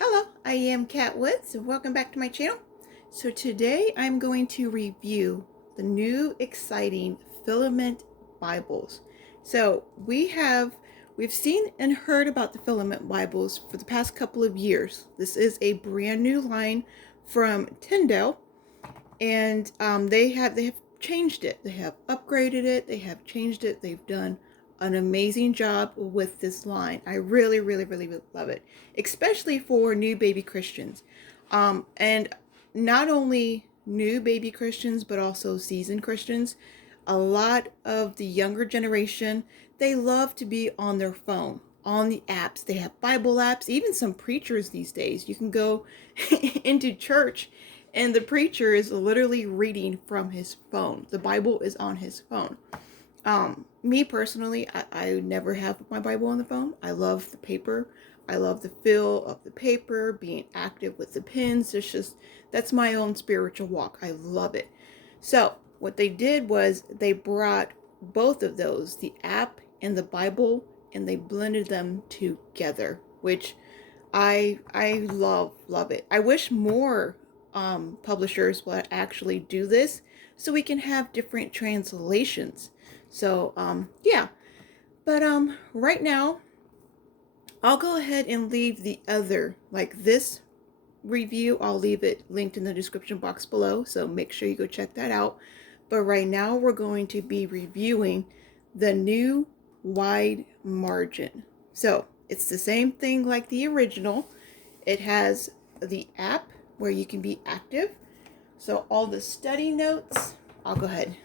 Hello, I am Kat Woods and welcome back to my channel. So today I'm going to review the new exciting Filament Bibles. So we've seen and heard about the Filament Bibles for the past couple of years. This is a brand new line from Tyndale, and they have changed it. They have upgraded it. They have changed it. They've done an amazing job with this line. I really love it, especially for new baby Christians, and not only new baby Christians but also seasoned Christians. A lot of the younger generation, they love to be on their phone, on the apps. They have Bible apps. Even some preachers these days, you can go into church and the preacher is literally reading from his phone. The Bible is on his phone. Me personally, I never have my Bible on the phone. I love the paper. I love the feel of the paper, being active with the pens. That's my own spiritual walk. I love it. So what they did was they brought both of those, the app and the Bible, and they blended them together, which I love it. I wish more publishers would actually do this so we can have different translations. So yeah, but right now I'll go ahead and leave the other, like this review, I'll leave it linked in the description box below, so make sure you go check that out. But right now we're going to be reviewing the new wide margin. So it's the same thing like the original. It has the app where you can be active. So all the study notes, I'll go ahead.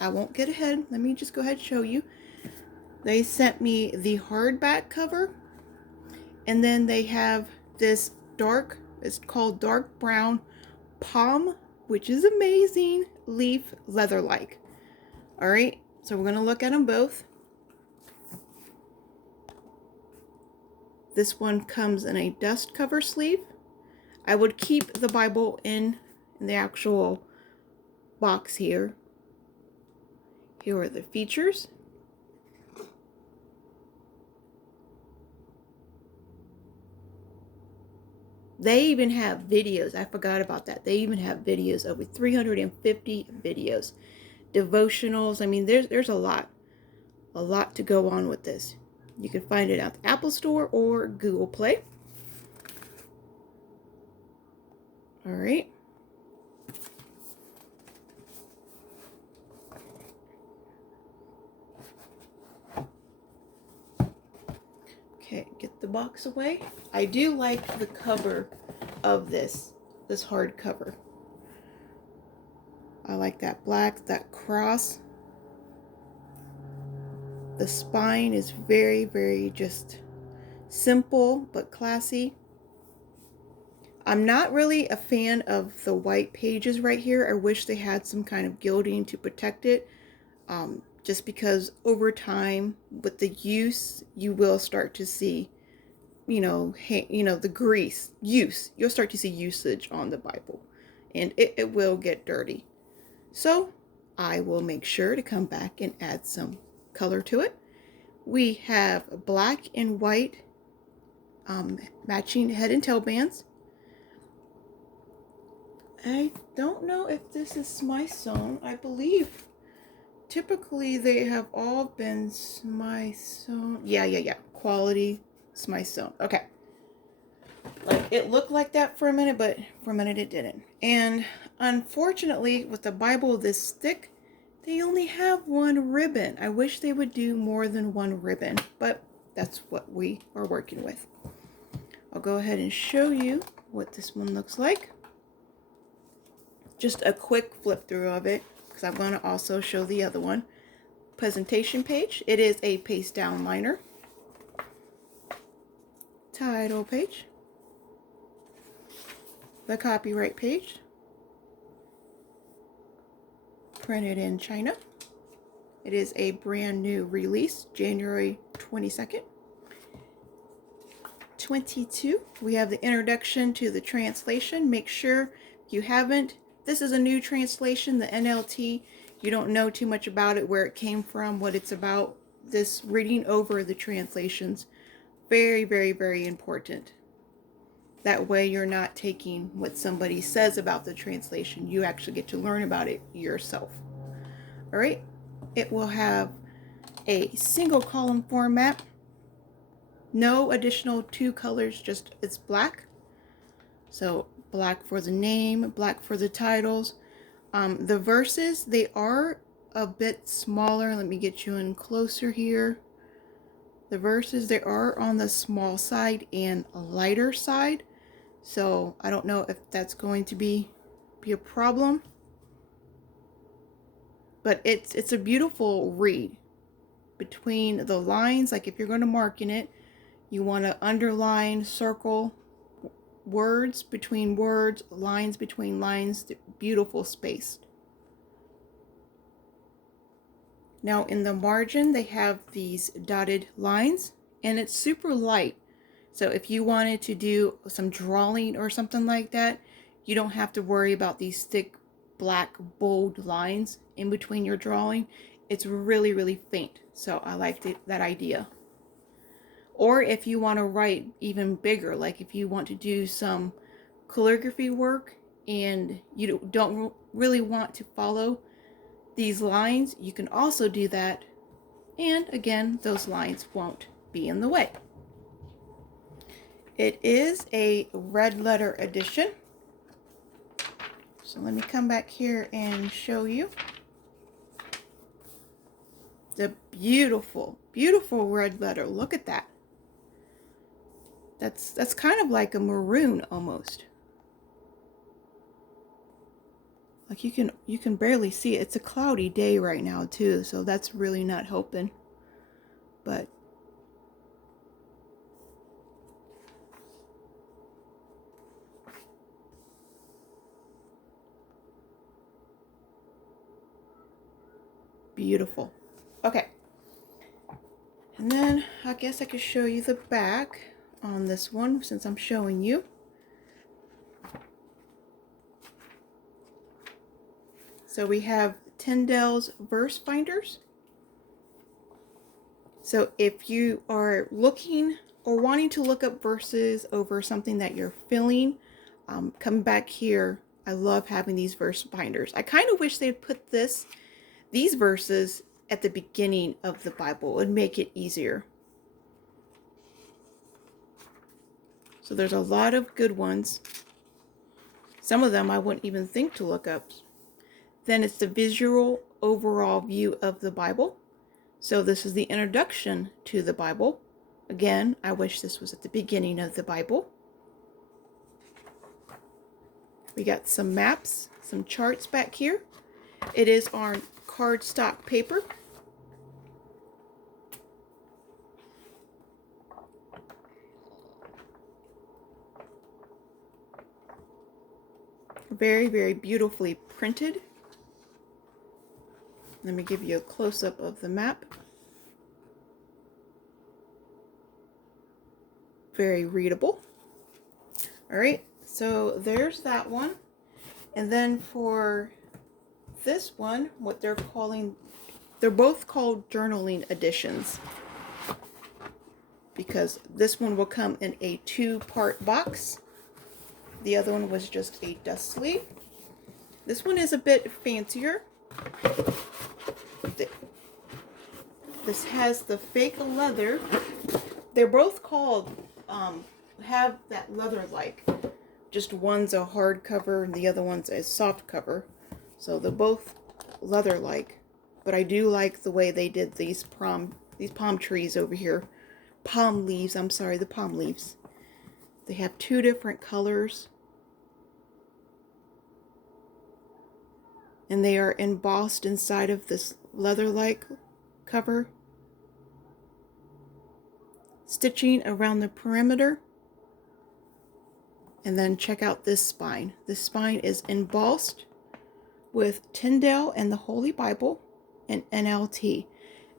I won't get ahead. Let me just go ahead and show you. They sent me the hardback cover, and then they have this dark, it's called dark brown palm, which is amazing, leaf leather-like. All right, so we're going to look at them both. This one comes in a dust cover sleeve. I would keep the Bible in the actual box here. Here are the features. They even have videos. I forgot about that. They even have videos, over 350 videos. Devotionals. I mean, there's a lot to go on with this. You can find it at the Apple Store or Google Play. All right. Okay, get the box away. I do like the cover of this hard cover. I like that black, that cross. The spine is very just simple but classy. I'm not really a fan of the white pages right here. I wish they had some kind of gilding to protect it. Just because over time with the use, you will start to see, the grease use. You'll start to see usage on the Bible, and it will get dirty. So I will make sure to come back and add some color to it. We have black and white matching head and tail bands. I don't know if this is smysewn. I believe typically they have all been smysewn. Yeah. Quality smysewn. Okay. Like, it looked like that for a minute, but for a minute it didn't. And unfortunately, with the Bible this thick, they only have one ribbon. I wish they would do more than one ribbon, but that's what we are working with. I'll go ahead and show you what this one looks like. Just a quick flip through of it, because I'm going to also show the other one. Presentation page. It is a paste down liner. Title page. The copyright page. Printed in China. It is a brand new release, January 22nd. 22. We have the introduction to the translation. Make sure you haven't. This is a new translation, the NLT. You don't know too much about it, where it came from, what it's about. This reading over the translations, very important. That way you're not taking what somebody says about the translation. You actually get to learn about it yourself. All right. It will have a single column format. No additional two colors, just it's black. So black for the name, black for the titles. The verses, they are a bit smaller. Let me get you in closer here. The verses, they are on the small side and a lighter side. So I don't know if that's going to be a problem. But it's a beautiful read. Between the lines, like if you're going to mark in it, you want to underline, circle words between words, lines between lines, beautiful space. Now in the margin, they have these dotted lines, and it's super light. So if you wanted to do some drawing or something like that, you don't have to worry about these thick, black, bold lines in between your drawing. It's really, really faint. So I liked that idea. Or if you want to write even bigger, like if you want to do some calligraphy work and you don't really want to follow these lines, you can also do that. And again, those lines won't be in the way. It is a red letter edition. So let me come back here and show you the beautiful, beautiful red letter. Look at that. That's kind of like a maroon almost. Like you can barely see it. It's a cloudy day right now too, so that's really not helping. But beautiful. Okay. And then I guess I could show you the back on this one since I'm showing you. So we have Tyndale's verse finders. So if you are looking or wanting to look up verses over something that you're feeling, come back here. I love having these verse binders. I kind of wish they'd put these verses at the beginning of the Bible. It would make it easier. So there's a lot of good ones. Some of them I wouldn't even think to look up. Then it's the visual overall view of the Bible. So this is the introduction to the Bible. Again, I wish this was at the beginning of the Bible. We got some maps, some charts back here. It is on cardstock paper. Very, very beautifully printed. Let me give you a close-up of the map. Very readable. All right, so there's that one. And then for this one, what they're both called journaling editions, because this one will come in a 2-part box. The other one was just a dust sleeve. This one is a bit fancier. This has the fake leather. They're both called, have that leather-like. Just one's a hard cover and the other one's a soft cover. So they're both leather-like. But I do like the way they did these palm trees over here. Palm leaves, I'm sorry, the palm leaves. They have 2 different colors. And they are embossed inside of this leather-like cover. Stitching around the perimeter. And then check out this spine. This spine is embossed with Tyndale and the Holy Bible and NLT.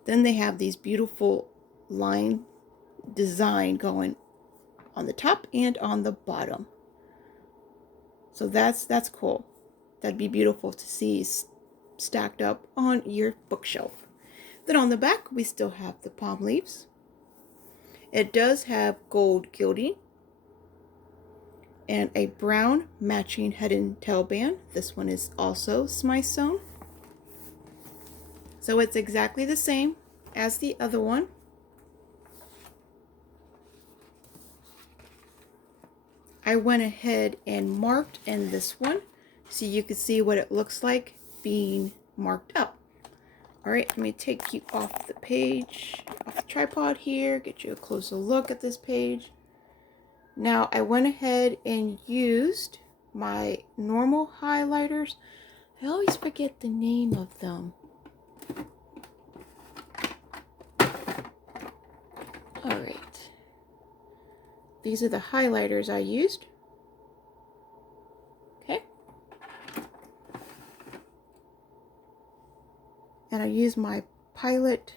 Then they have these beautiful line design going on the top and on the bottom. So that's cool. That'd be beautiful to see stacked up on your bookshelf. Then on the back, we still have the palm leaves. It does have gold gilding. and a brown matching head and tail band. This one is also smythe sewn. So it's exactly the same as the other one. I went ahead and marked in this one so you can see what it looks like being marked up. All right, let me take you off the page, off the tripod here, get you a closer look at this page. Now I went ahead and used my normal highlighters. I always forget the name of them. All right. These are the highlighters I used. Okay. And I used my Pilot,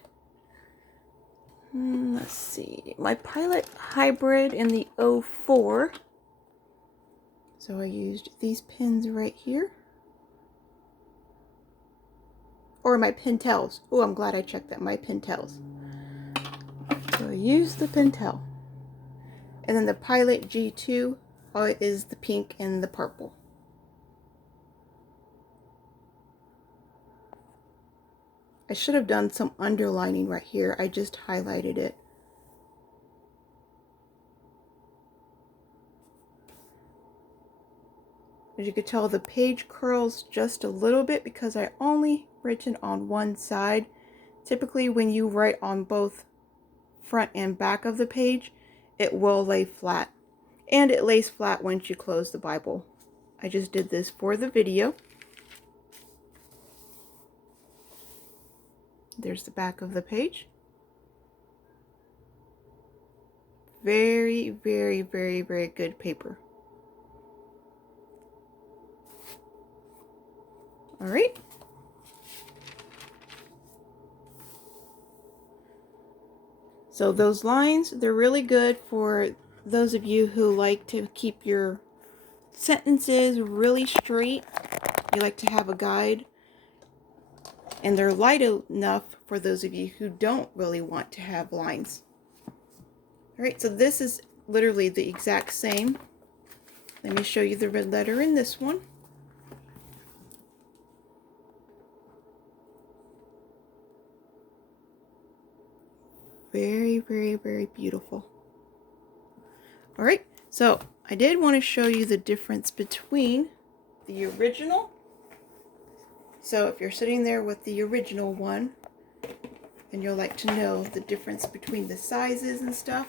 let's see, my Pilot Hybrid in the 04. So I used these pins right here. Or my Pintels. Oh, I'm glad I checked that, my Pintels. So I used the Pintel. And then the Pilot G2 is the pink and the purple. I should have done some underlining right here. I just highlighted it. As you can tell, the page curls just a little bit because I only written on one side. Typically when you write on both front and back of the page, it will lay flat. And it lays flat once you close the Bible. I just did this for the video. There's the back of the page. Very, very, very, very good paper. All right. So those lines, they're really good for those of you who like to keep your sentences really straight. You like to have a guide. And they're light enough for those of you who don't really want to have lines. All right, so this is literally the exact same. Let me show you the red letter in this one. Very, very, very beautiful. All right, so I did want to show you the difference between the original. So if you're sitting there with the original one, and you'll like to know the difference between the sizes and stuff,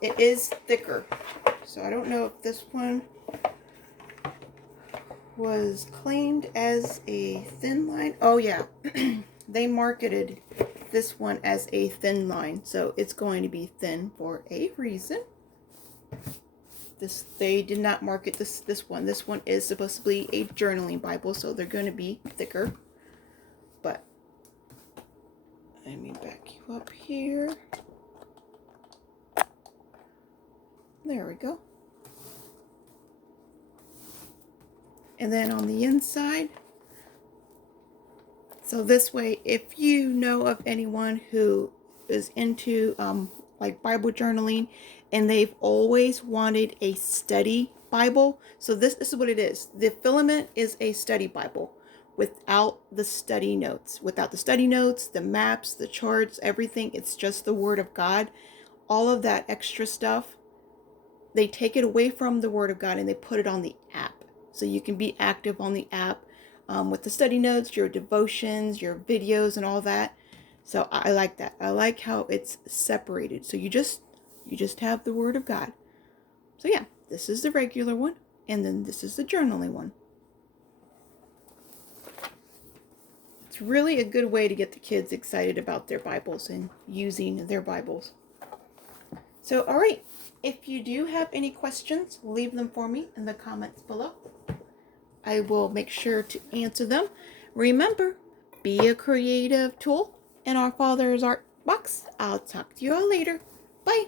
it is thicker. So I don't know if this one was claimed as a thin line. Oh yeah, they marketed this one as a thin line, so it's going to be thin for a reason. They did not market this one. This one is supposed to be a journaling Bible, so they're going to be thicker. But let me back you up here. There we go. And then on the inside, so this way, if you know of anyone who is into like Bible journaling and they've always wanted a study Bible, so this is what it is. The Filament is a study Bible without the study notes. Without the study notes, the maps, the charts, everything. It's just the Word of God. All of that extra stuff, they take it away from the Word of God and they put it on the app. So you can be active on the app with the study notes, your devotions, your videos, and all that. So I like that. I like how it's separated. So you just have the Word of God. So yeah, this is the regular one, and then this is the journaling one. It's really a good way to get the kids excited about their Bibles and using their Bibles. So, all right, if you do have any questions, leave them for me in the comments below. I will make sure to answer them. Remember, be a creative tool in our Father's Art box. I'll talk to you all later. Bye.